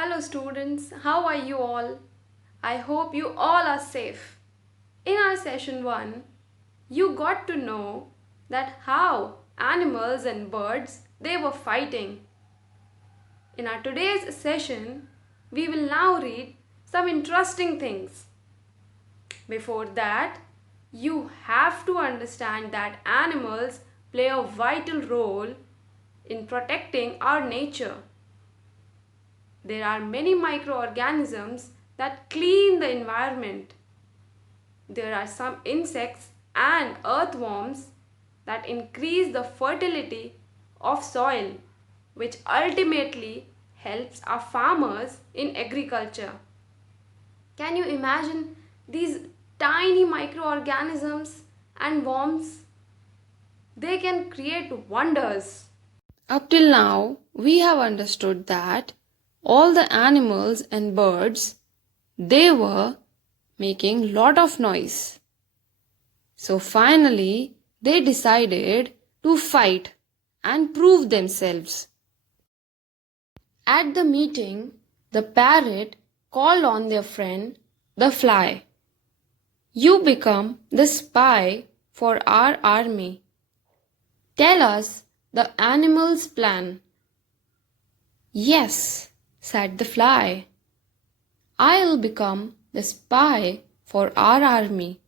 Hello students, how are you all? I hope you all are safe. In our session 1, you got to know that how animals and birds they were fighting. In our today's session, we will now read some interesting things. Before that, you have to understand that animals play a vital role in protecting our nature. There are many microorganisms that clean the environment. There are some insects and earthworms that increase the fertility of soil, which ultimately helps our farmers in agriculture. Can you imagine these tiny microorganisms and worms? They can create wonders. Up till now, we have understood that all the animals and birds, they were making lot of noise. So finally, they decided to fight and prove themselves. At the meeting, the parrot called on their friend, the fly. You become the spy for our army. Tell us the animal's plan. Yes, said the fly. I'll become the spy for our army.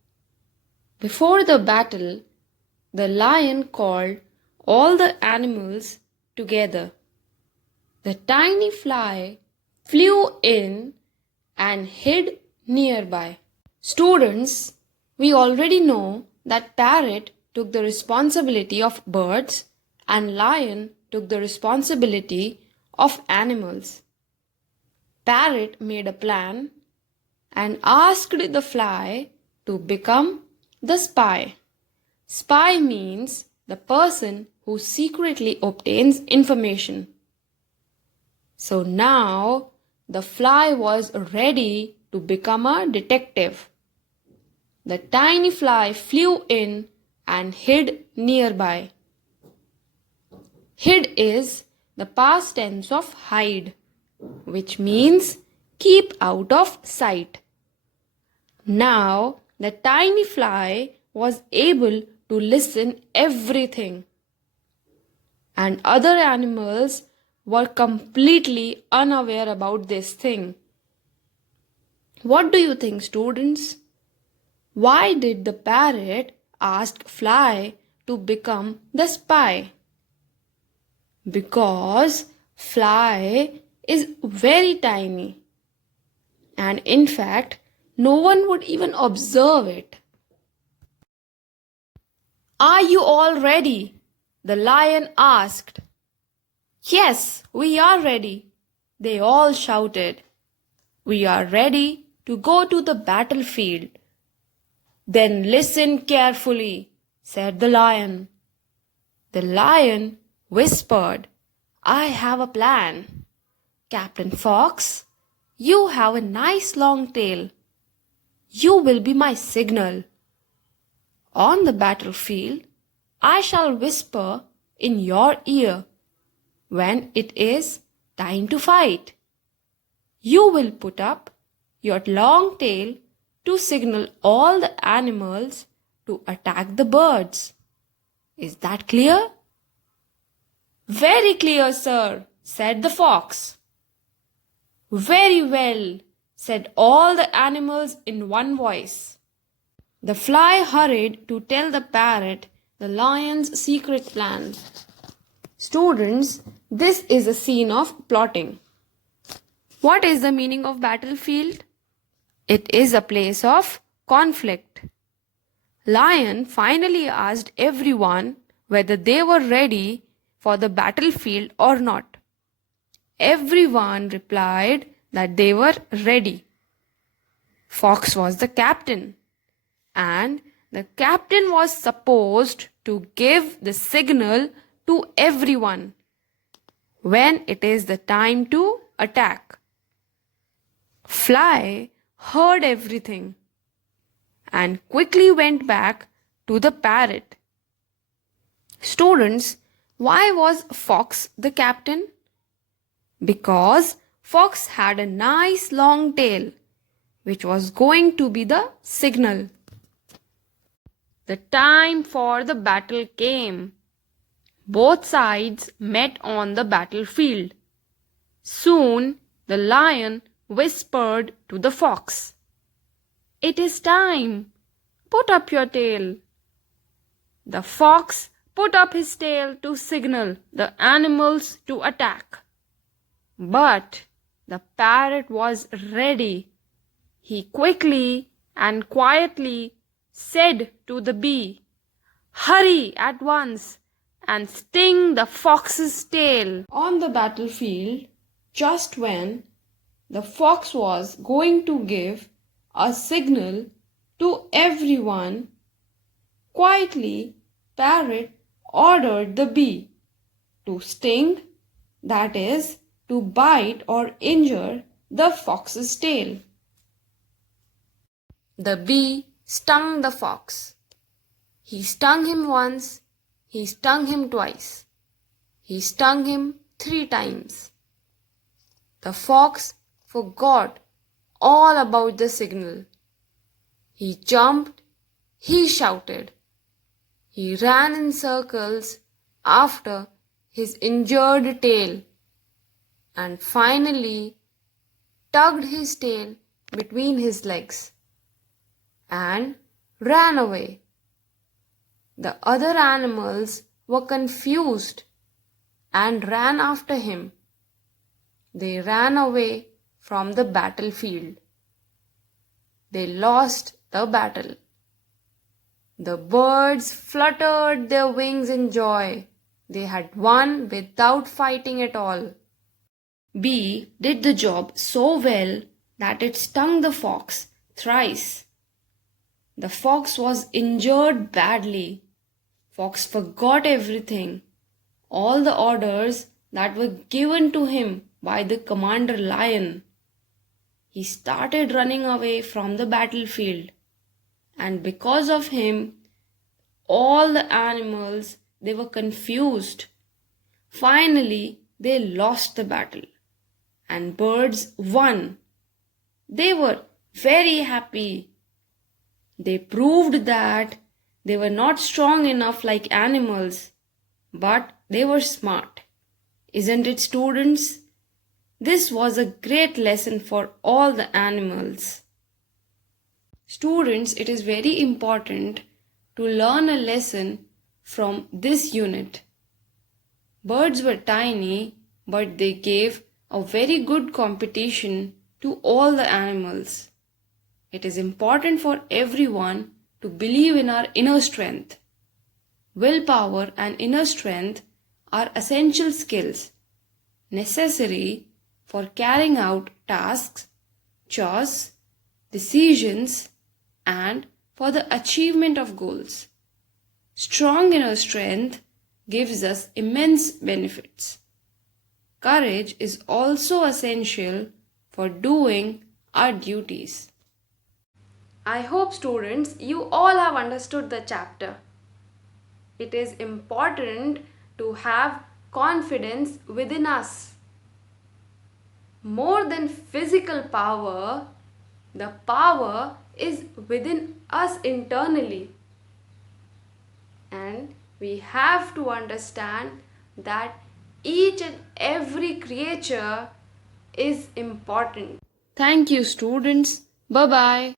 Before the battle, the lion called all the animals together. The tiny fly flew in and hid nearby. Students, we already know that parrot took the responsibility of birds and lion took the responsibility of animals. Parrot made a plan and asked the fly to become the spy. Spy means the person who secretly obtains information. So now the fly was ready to become a detective. The tiny fly flew in and hid nearby. Hid is the past tense of hide, which means keep out of sight. Now the tiny fly was able to listen everything, and other animals were completely unaware about this thing. What do you think, students? Why did the parrot ask fly to become the spy? Because fly is very tiny, and in fact no one would even observe it. Are you all ready? The lion asked. Yes, we are ready, they all shouted. We are ready to go to the battlefield. Then listen carefully, said the lion. The lion whispered, I have a plan. Captain Fox, you have a nice long tail. You will be my signal. On the battlefield, I shall whisper in your ear when it is time to fight. You will put up your long tail to signal all the animals to attack the birds. Is that clear? Very clear, sir, said the fox. Very well, said all the animals in one voice. The fly hurried to tell the parrot the lion's secret plan. Students, this is a scene of plotting. What is the meaning of battlefield? It is a place of conflict. Lion finally asked everyone whether they were ready for the battlefield or not. Everyone replied that they were ready. Fox was the captain, and the captain was supposed to give the signal to everyone when it is the time to attack. Fly heard everything and quickly went back to the parrot. Students, why was Fox the captain? Because Fox had a nice long tail, which was going to be the signal. The time for the battle came. Both sides met on the battlefield. Soon the lion whispered to the fox, "It is time. Put up your tail." The fox put up his tail to signal the animals to attack. But the parrot was ready. He quickly and quietly said to the bee, "Hurry at once and sting the fox's tail." On the battlefield, just when the fox was going to give a signal to everyone, quietly parrot ordered the bee to sting, that is, to bite or injure the fox's tail. The bee stung the fox. He stung him once, he stung him twice, he stung him 3 times. The fox forgot all about the signal. He jumped, he shouted, he ran in circles after his injured tail, and finally tugged his tail between his legs and ran away. The other animals were confused and ran after him. They ran away from the battlefield. They lost the battle. The birds fluttered their wings in joy. They had won without fighting at all. Bee did the job so well that it stung the fox thrice. The fox was injured badly. Fox forgot everything, all the orders that were given to him by the commander lion. He started running away from the battlefield, and because of him, all the animals, they were confused. Finally, they lost the battle, and birds won. They were very happy. They proved that they were not strong enough like animals, but they were smart. Isn't it, students? This was a great lesson for all the animals. Students, it is very important to learn a lesson from this unit. Birds were tiny, but they gave a very good competition to all the animals. It is important for everyone to believe in our inner strength. Willpower and inner strength are essential skills necessary for carrying out tasks, chores, decisions, and for the achievement of goals. Strong inner strength gives us immense benefits. Courage is also essential for doing our duties. I hope, students, you all have understood the chapter. It is important to have confidence within us. More than physical power, the power is within us internally. And we have to understand that each and every creature is important. Thank you, students. Bye-bye.